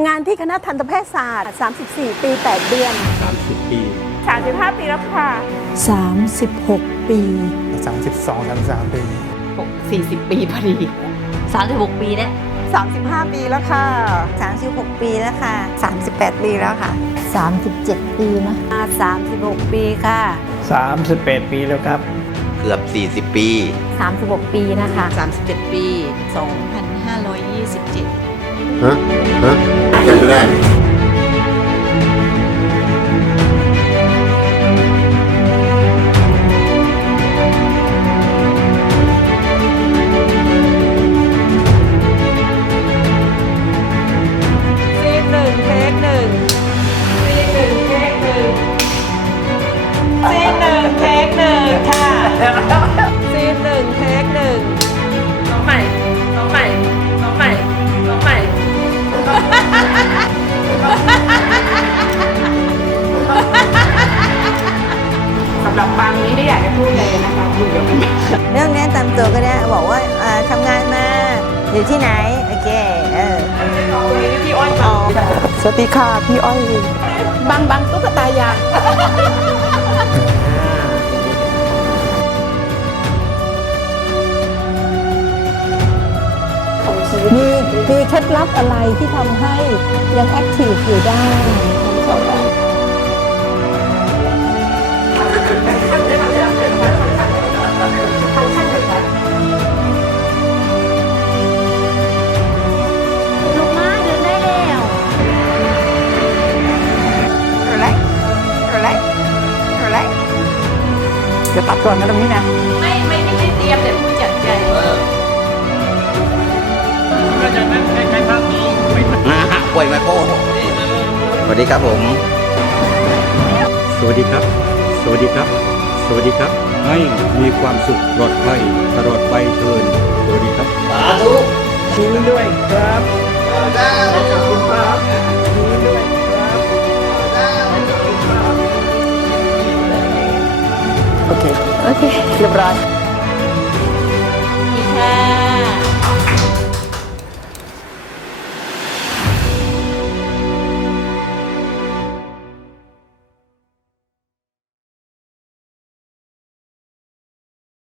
ำงานที่คณะทันตแพทยศาสตร์ 34 ปี 8 เดือน 30 ปี 35 ปีแล้วค่ะ 36 ปี 32 33 ปี 40 ปีพอดี36 ปีเนี่ย35 ปีแล้วค่ะ 36 ปีแล้วค่ะ 38 ปีแล้วค่ะ 37 ปีนะ36 ปีค่ะ38ปีแล้วครับ เกือบ 40 ปี 36 ปีนะคะ 37 ปี 2527ฮะฮะ แค่ซีนหนึ่งเทคหนึ่งซีนหนึ่งเทคหนึ่งซีนหนึ่งเทคหนึ่งค่ะ ตัวก็ได้บอกว่าเอ่อทำงานมาอยู่ที่ไหน โอเคเออพี่อ้อยต่อสวัสดีค่ะพี่อ้อยบางบางตุ๊กตายางมีมีเคล็ดลับอะไรที่ทำให้ยังแอคทีฟอยู่ได้ เดี๋ยวตัดก่อนนะตรงนี้นะไม่ไม่ไม่ได้เตรียมแต่ผู้จัดใจนะฮะป่วยไหมโป้สวัสดีครับผม สวัสดีครับ สวัสดีครับ สวัสดีครับ ให้มีความสุขปลอดภัยตลอดไปเทินสวัสดีครับ สาธุชี้ด้วยครับ โอเคโอเคเรียบร้อย